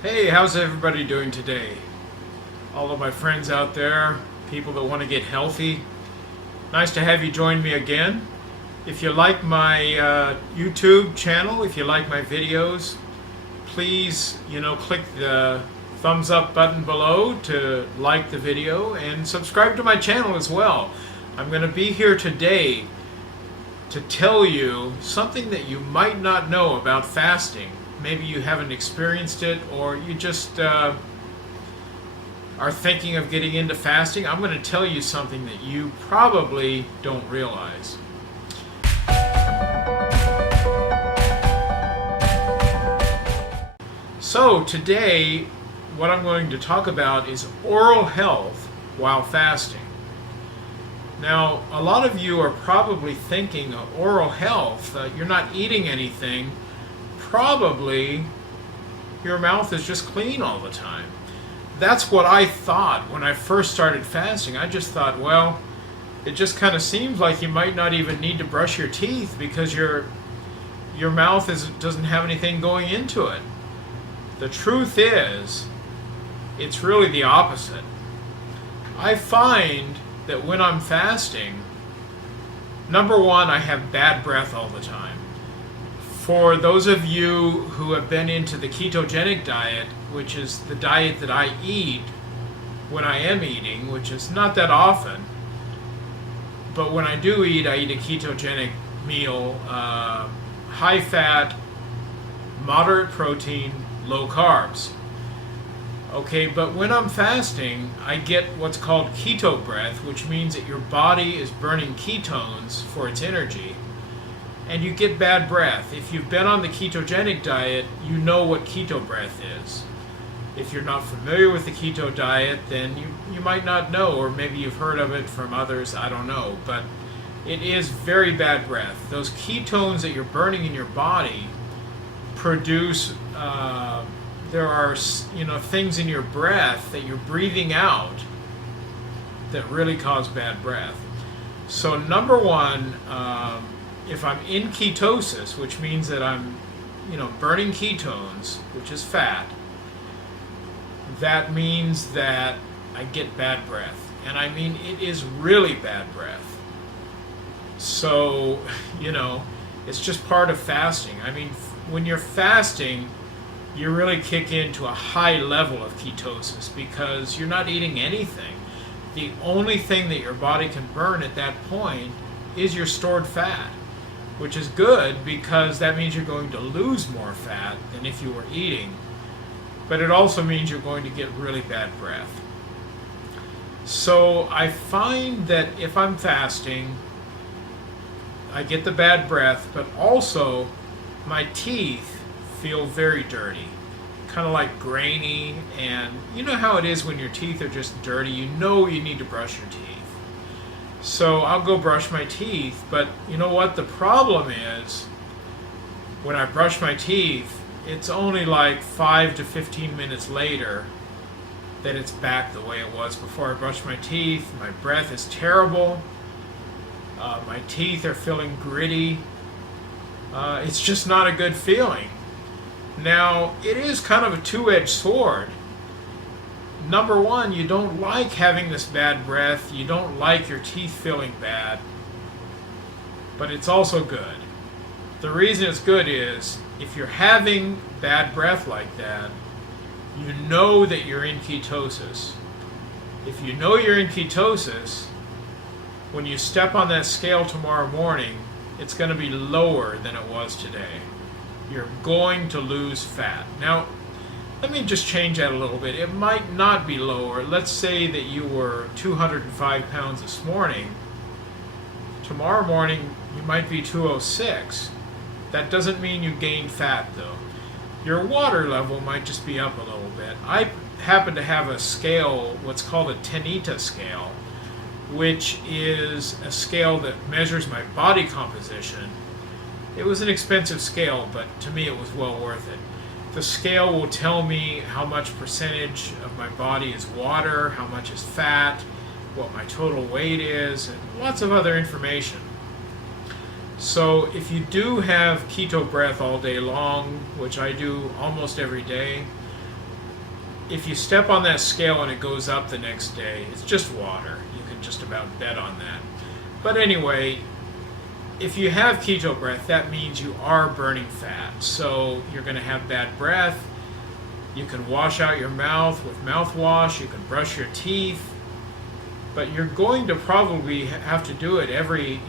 Hey, how's everybody doing today? All of my friends out there, people that want to get healthy. Nice to have you join me again. If you like my YouTube channel, if you like my videos, please, click the thumbs up button below to like the video and subscribe to my channel as well. I'm going to be here today to tell you something that you might not know about fasting. Maybe you haven't experienced it, or you just are thinking of getting into fasting. I'm going to tell you something that you probably don't realize. So today, what I'm going to talk about is oral health while fasting. Now, a lot of you are probably thinking of oral health, you're not eating anything. Probably your mouth is just clean all the time. That's what I thought when I first started fasting. I just thought, well, it just kind of seems like you might not even need to brush your teeth because your mouth doesn't have anything going into it. The truth is, it's really the opposite. I find that when I'm fasting, number one, I have bad breath all the time. For those of you who have been into the ketogenic diet, which is the diet that I eat when I am eating, which is not that often, but when I do eat, I eat a ketogenic meal, high fat, moderate protein, low carbs. Okay, but when I'm fasting, I get what's called keto breath, which means that your body is burning ketones for its energy. And you get bad breath. If you've been on the ketogenic diet, you know what keto breath is. If you're not familiar with the keto diet, then you might not know, or maybe you've heard of it from others, I don't know. But it is very bad breath. Those ketones that you're burning in your body produce, there are things in your breath that you're breathing out that really cause bad breath. So number one, if I'm in ketosis, which means that I'm, burning ketones, which is fat, that means that I get bad breath. And I mean, it is really bad breath. So, it's just part of fasting. I mean, when you're fasting, you really kick into a high level of ketosis because you're not eating anything. The only thing that your body can burn at that point is your stored fat, which is good because that means you're going to lose more fat than if you were eating. But it also means you're going to get really bad breath. So I find that if I'm fasting, I get the bad breath, but also my teeth feel very dirty, kind of like grainy, and you know how it is when your teeth are just dirty, you need to brush your teeth. So I'll go brush my teeth, but you know what? The problem is, when I brush my teeth, it's only like 5 to 15 minutes later that it's back the way it was before I brushed my teeth. My breath is terrible. My teeth are feeling gritty. It's just not a good feeling. Now, it is kind of a two-edged sword. Number one, you don't like having this bad breath. You don't like your teeth feeling bad. But it's also good. The reason it's good is if you're having bad breath like that, you know that you're in ketosis. If you know you're in ketosis, when you step on that scale tomorrow morning, it's going to be lower than it was today. You're going to lose fat. Now, let me just change that a little bit. It might not be lower. Let's say that you were 205 pounds this morning. Tomorrow morning, you might be 206. That doesn't mean you gained fat, though. Your water level might just be up a little bit. I happen to have a scale, what's called a Tanita scale, which is a scale that measures my body composition. It was an expensive scale, but to me it was well worth it. The scale will tell me how much percentage of my body is water, how much is fat, what my total weight is, and lots of other information. So if you do have keto breath all day long, which I do almost every day, if you step on that scale and it goes up the next day, it's just water. You can just about bet on that. But anyway, if you have keto breath, that means you are burning fat. So you're going to have bad breath. You can wash out your mouth with mouthwash. You can brush your teeth. But you're going to probably have to do it every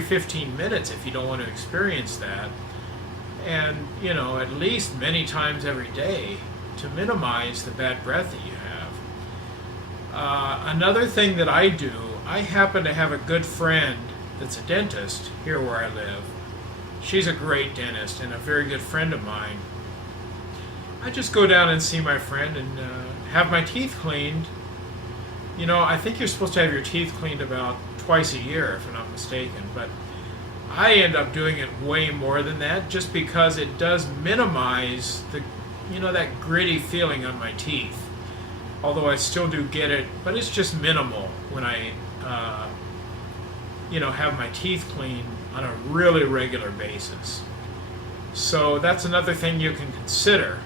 15 minutes if you don't want to experience that. And, at least many times every day to minimize the bad breath that you have. Another thing that I do, I happen to have a good friend that's a dentist here where I live. She's a great dentist and a very good friend of mine. I just go down and see my friend and have my teeth cleaned. I think you're supposed to have your teeth cleaned about twice a year, if I'm not mistaken, but I end up doing it way more than that just because it does minimize that gritty feeling on my teeth. Although I still do get it, but it's just minimal when I have my teeth cleaned on a really regular basis. So that's another thing you can consider.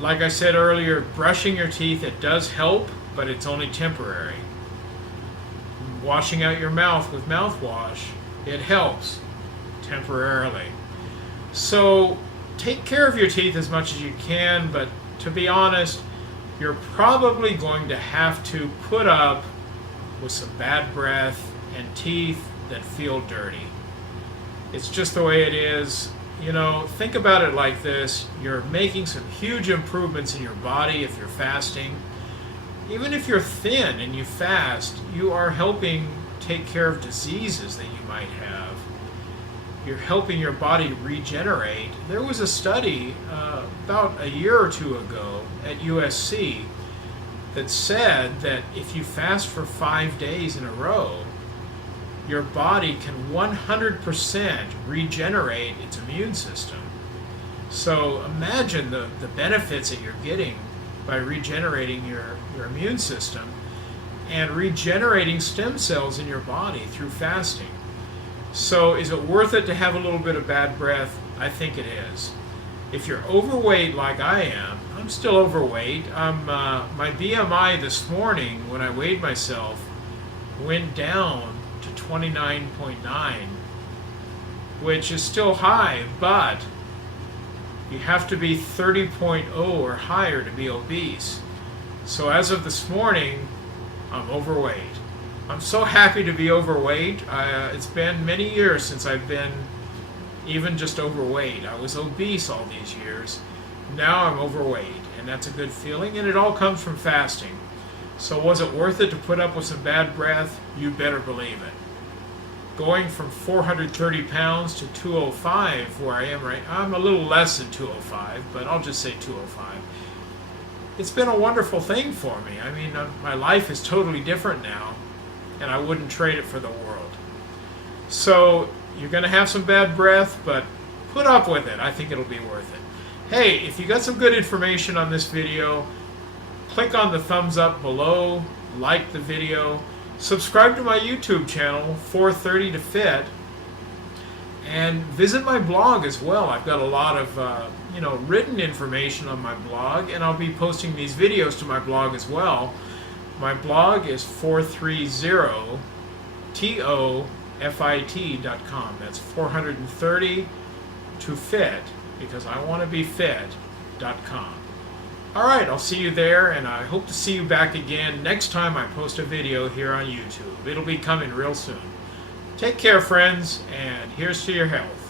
Like I said earlier, brushing your teeth, it does help, but it's only temporary. Washing out your mouth with mouthwash, it helps temporarily. So take care of your teeth as much as you can, but to be honest, you're probably going to have to put up with some bad breath and teeth that feel dirty. It's just the way it is. Think about it like this. You're making some huge improvements in your body if you're fasting. Even if you're thin and you fast, you are helping take care of diseases that you might have. You're helping your body regenerate. There was a study about a year or two ago at USC that said that if you fast for 5 days in a row, your body can 100% regenerate its immune system. So imagine the benefits that you're getting by regenerating your immune system and regenerating stem cells in your body through fasting. So is it worth it to have a little bit of bad breath? I think it is. If you're overweight like I am, I'm still overweight. My BMI this morning when I weighed myself went down to 29.9, which is still high, but you have to be 30.0 or higher to be obese. So as of this morning, I'm overweight. I'm so happy to be overweight. It's been many years since I've been even just overweight. I was obese all these years. Now I'm overweight, and that's a good feeling, and it all comes from fasting. So was it worth it to put up with some bad breath? You better believe it. Going from 430 pounds to 205, where I am right, I'm a little less than 205, but I'll just say 205. It's been a wonderful thing for me. I mean, my life is totally different now, and I wouldn't trade it for the world. So you're going to have some bad breath, but put up with it. I think it'll be worth it. Hey, if you got some good information on this video, click on the thumbs up below, like the video, subscribe to my YouTube channel, 430 to Fit, and visit my blog as well. I've got a lot of written information on my blog, and I'll be posting these videos to my blog as well. My blog is 430tofit.com. That's 430 to Fit, because I want to be fit.com. Alright, I'll see you there, and I hope to see you back again next time I post a video here on YouTube. It'll be coming real soon. Take care, friends, and here's to your health.